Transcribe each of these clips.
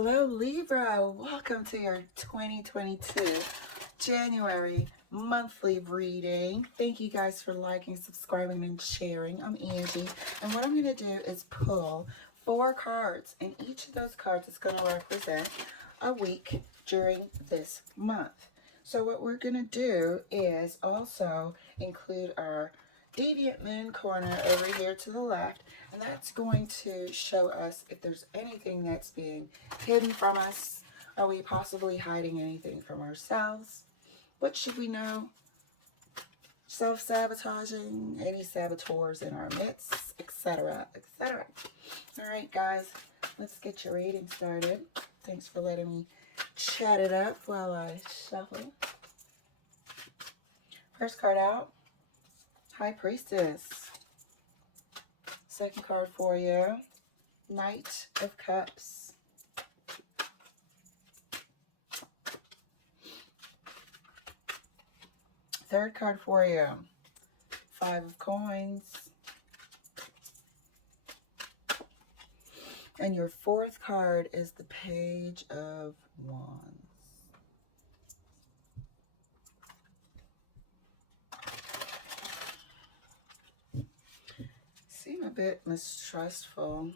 Hello Libra, welcome to your 2022 January monthly reading. Thank you guys for liking, subscribing, and sharing. I'm Angie, and what I'm going to do is pull 4 cards, and each of those cards is going to represent a week during this month. So what we're going to do is also include our deviant moon corner over here to the left, and that's going to show us if there's anything that's being hidden from us. Are we possibly hiding anything from ourselves? What should we know? Self-sabotaging, any saboteurs in our midst, etc., etc. All right, guys, let's get your reading started. Thanks for letting me chat it up while I shuffle. First card out, High Priestess. Second card for you, Knight of Cups. Third card for you, Five of Coins. And your fourth card is the Page of Wands. Seem a bit mistrustful.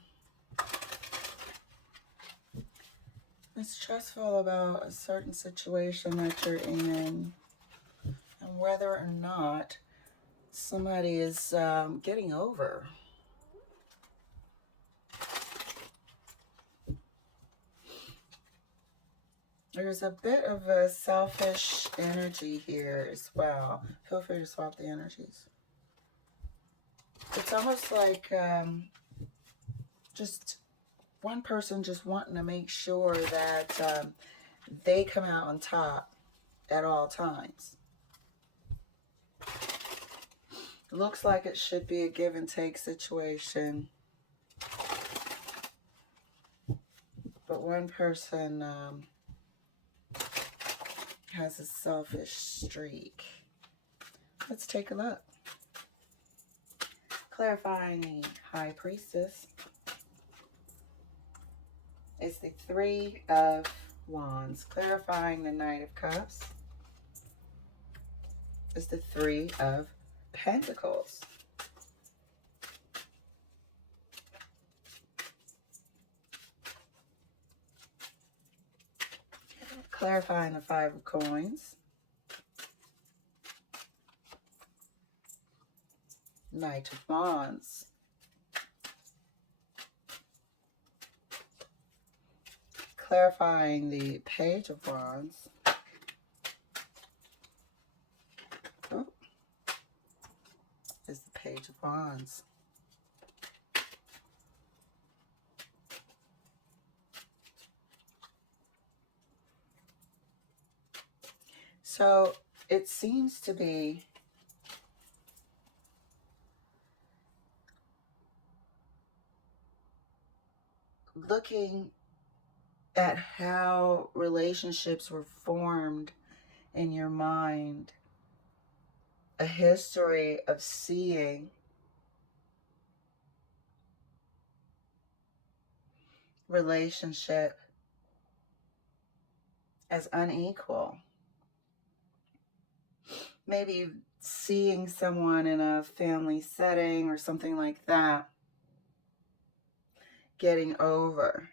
Mistrustful about a certain situation that you're in, and whether or not somebody is getting over. There's a bit of a selfish energy here as well. Feel free to swap the energies. It's almost like just one person just wanting to make sure that they come out on top at all times. It looks like it should be a give and take situation. But one person has a selfish streak. Let's take a look. Clarifying the High Priestess is the Three of Wands. Clarifying the Knight of Cups is the Three of Pentacles. Clarifying the Five of Coins, Knight of Wands. Clarifying the Page of Wands. Oh, is the Page of Wands. So it seems to be looking at how relationships were formed in your mind, a history of seeing relationship as unequal. Maybe seeing someone in a family setting or something like that, getting over.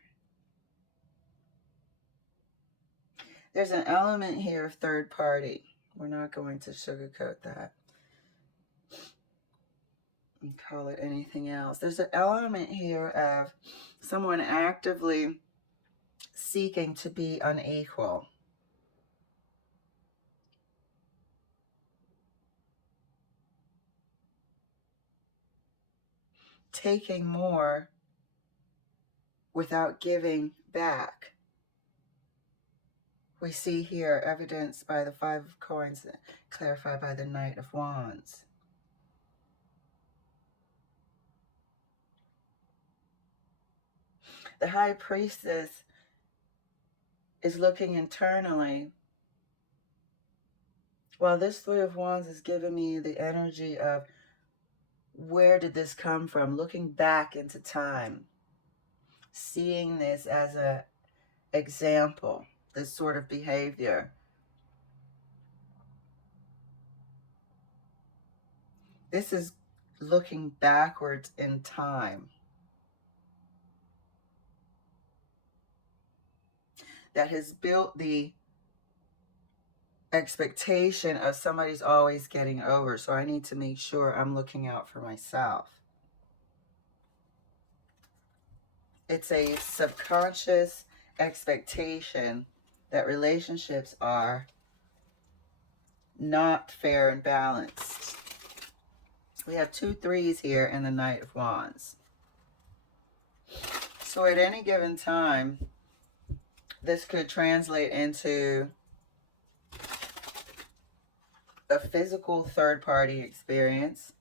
There's an element here of third party. We're not going to sugarcoat that and call it anything else. There's an element here of someone actively seeking to be unequal. Taking more without giving back. We see here evidenced by the Five of Coins, clarified by the Knight of Wands. The High Priestess is looking internally, while this Three of Wands is giving me the energy of where did this come from? Looking back into time, seeing this as a example, this sort of behavior. This is looking backwards in time. That has built the expectation of somebody's always getting over. So I need to make sure I'm looking out for myself. It's a subconscious expectation that relationships are not fair and balanced. We have 2 3s here in the Knight of Wands. So at any given time, this could translate into a physical third-party experience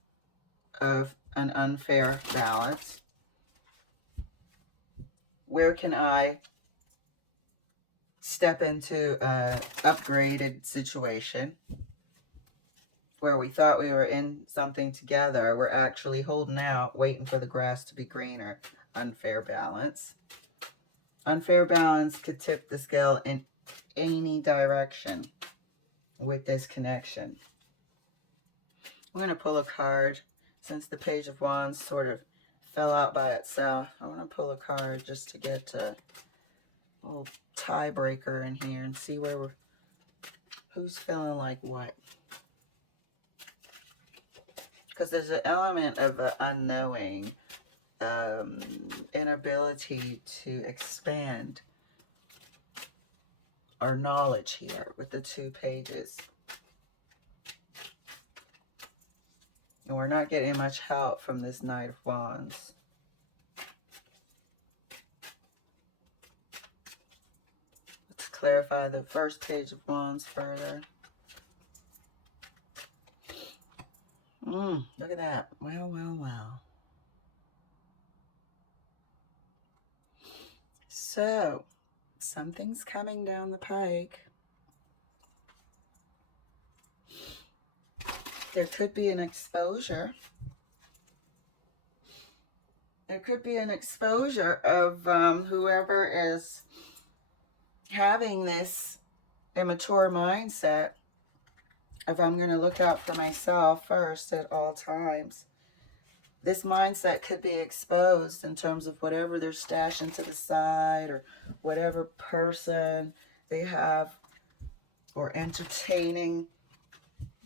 of an unfair balance. Where can I step into an upgraded situation where we thought we were in something together? We're actually holding out, waiting for the grass to be greener. Unfair balance. Unfair balance could tip the scale in any direction with this connection. I'm going to pull a card. Since the Page of Wands sort of fell out by itself, I want to pull a card just to get a little tiebreaker in here and see who's feeling like what. Because there's an element of unknowing, inability to expand our knowledge here with the 2 pages. And we're not getting much help from this Knight of Wands. Let's clarify the first Page of Wands further. Look at that. Well, well, well. So, something's coming down the pike. There could be an exposure. There could be an exposure of whoever is having this immature mindset of I'm going to look out for myself first at all times. This mindset could be exposed in terms of whatever they're stashing to the side or whatever person they have, or entertaining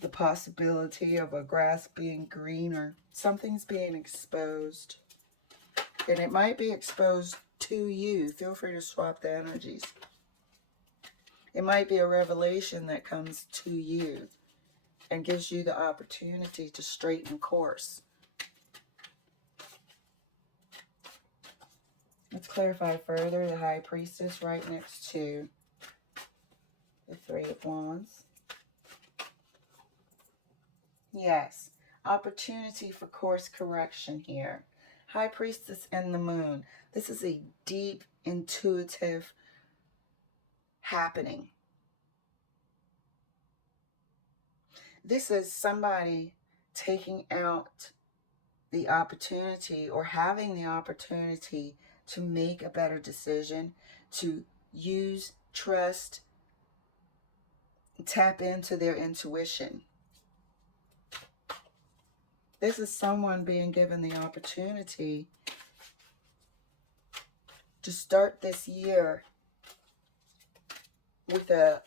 the possibility of a grass being greener. Something's being exposed. And it might be exposed to you. Feel free to swap the energies. It might be a revelation that comes to you and gives you the opportunity to straighten course. Let's clarify further. The High Priestess right next to the 3 of Wands. Yes, opportunity for course correction here. High Priestess and the Moon. This is a deep, intuitive happening. This is somebody taking out the opportunity or having the opportunity to make a better decision, to use, trust, tap into their intuition. This is someone being given the opportunity to start this year with a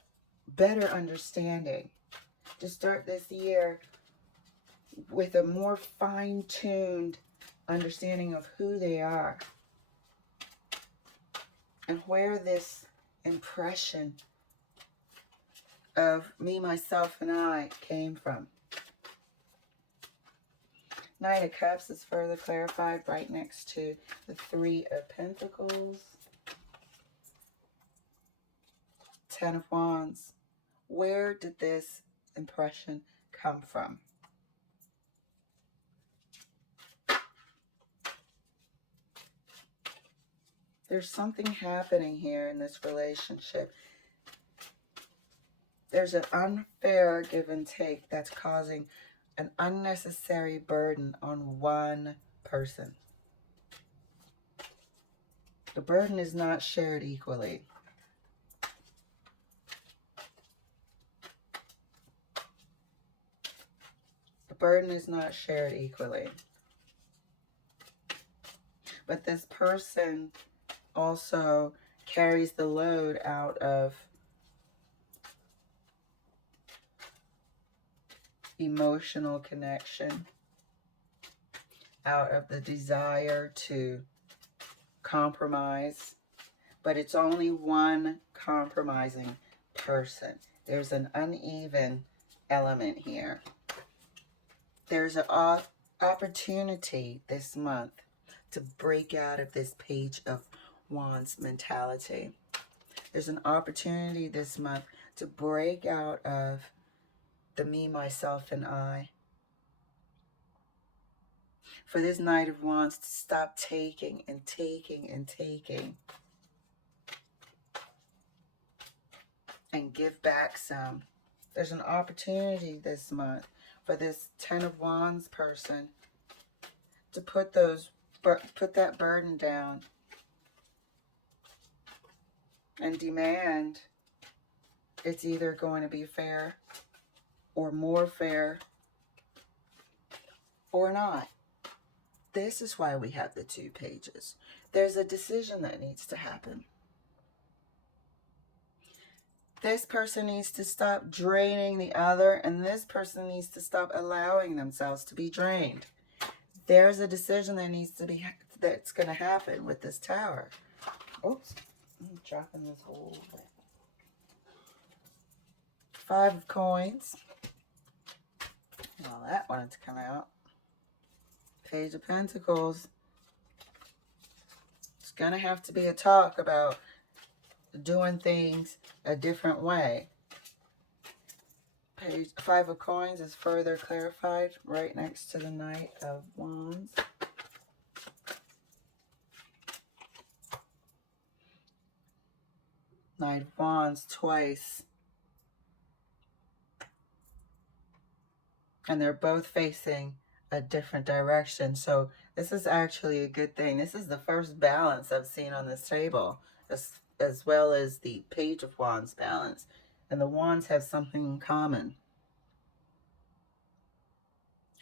better understanding, to start this year with a more fine-tuned understanding of who they are and where this impression of me, myself, and I came from. Knight of Cups is further clarified right next to the 3 of Pentacles. 10 of Wands. Where did this impression come from? There's something happening here in this relationship. There's an unfair give and take that's causing an unnecessary burden on one person. The burden is not shared equally. burden is not shared equally. But this person also carries the load out of emotional connection, out of the desire to compromise. But it's only one compromising person. There's an uneven element here. There's an opportunity this month to break out of this Page of Wands mentality. There's an opportunity this month to break out of the me, myself, and I. For this Knight of Wands to stop taking and taking and taking and give back some. There's an opportunity this month for this Ten of Wands person to put that burden down and demand it's either going to be fair or more fair or not. This is why we have the 2 pages. There's a decision that needs to happen. This person needs to stop draining the other, and this person needs to stop allowing themselves to be drained. There's a decision that's going to happen with this Tower. Oops, I'm dropping this whole thing. 5 of Coins. Well, that wanted to come out. Page of Pentacles. It's going to have to be a talk about doing things a different way. Page 5 of Coins is further clarified right next to the Knight of Wands. Knight of Wands twice. And they're both facing a different direction. So this is actually a good thing. This is the first balance I've seen on this table, as well as the Page of Wands balance. And the Wands have something in common.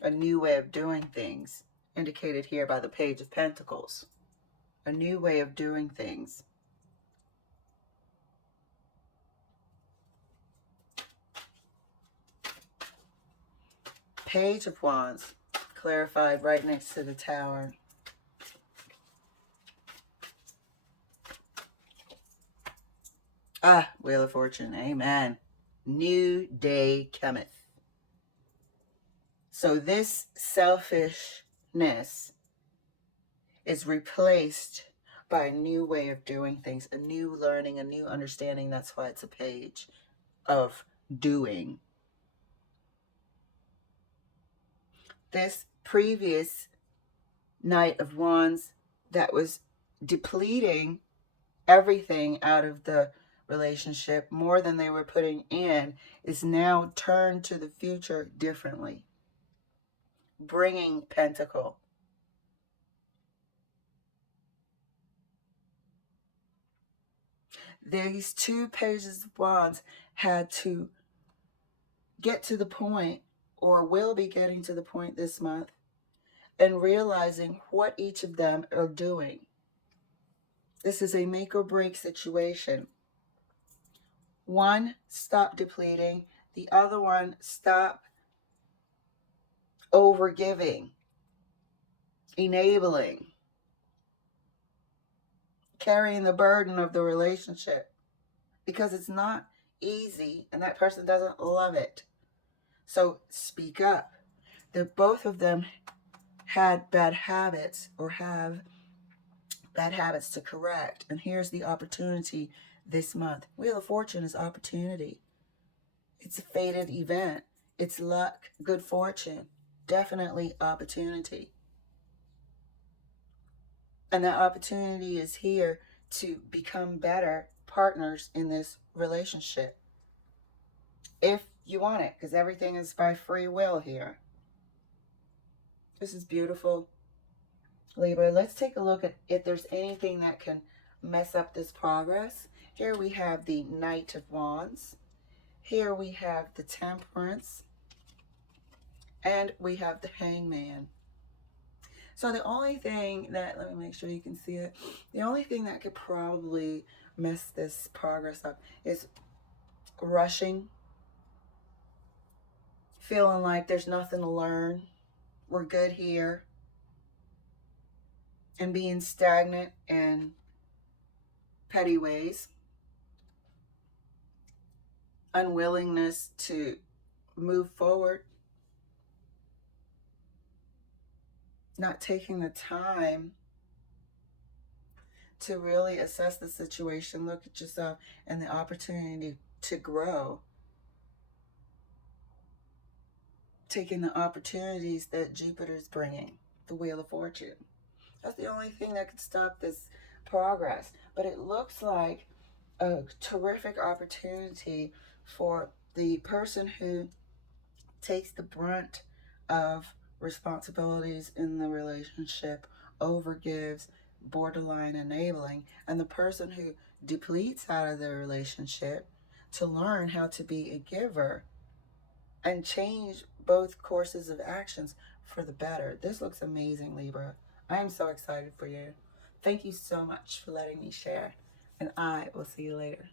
A new way of doing things, indicated here by the Page of Pentacles. A new way of doing things. Page of Wands, clarified right next to the Tower. Ah, Wheel of Fortune, amen. New day cometh. So this selfishness is replaced by a new way of doing things, a new learning, a new understanding. That's why it's a page of doing. This previous Knight of Wands that was depleting everything out of the relationship more than they were putting in is now turned to the future differently, bringing Pentacle. These 2 pages of Wands had to get to the point, or will be getting to the point this month, and realizing what each of them are doing. This is a make or break situation. One, stop depleting. The other one, stop overgiving, enabling, carrying the burden of the relationship, because it's not easy and that person doesn't love it. So speak up. Both of them had bad habits, or have bad habits to correct. And here's the opportunity this month. Wheel of Fortune is opportunity. It's a fated event. It's luck, good fortune, definitely opportunity. And that opportunity is here to become better partners in this relationship. If you want it, because everything is by free will here. This is beautiful. Libra, let's take a look at if there's anything that can mess up this progress. Here we have the Knight of Wands. Here we have the Temperance. And we have the Hangman. So the only thing that, let me make sure you can see it, the only thing that could probably mess this progress up is rushing, feeling like there's nothing to learn, we're good here, and being stagnant in petty ways, unwillingness to move forward, not taking the time to really assess the situation, look at yourself and the opportunity to grow, taking the opportunities that Jupiter's bringing, the Wheel of Fortune. That's the only thing that could stop this progress. But it looks like a terrific opportunity for the person who takes the brunt of responsibilities in the relationship, overgives, borderline enabling, and the person who depletes out of the relationship to learn how to be a giver and change both courses of actions for the better. This looks amazing, Libra. I am so excited for you. Thank you so much for letting me share, and I will see you later.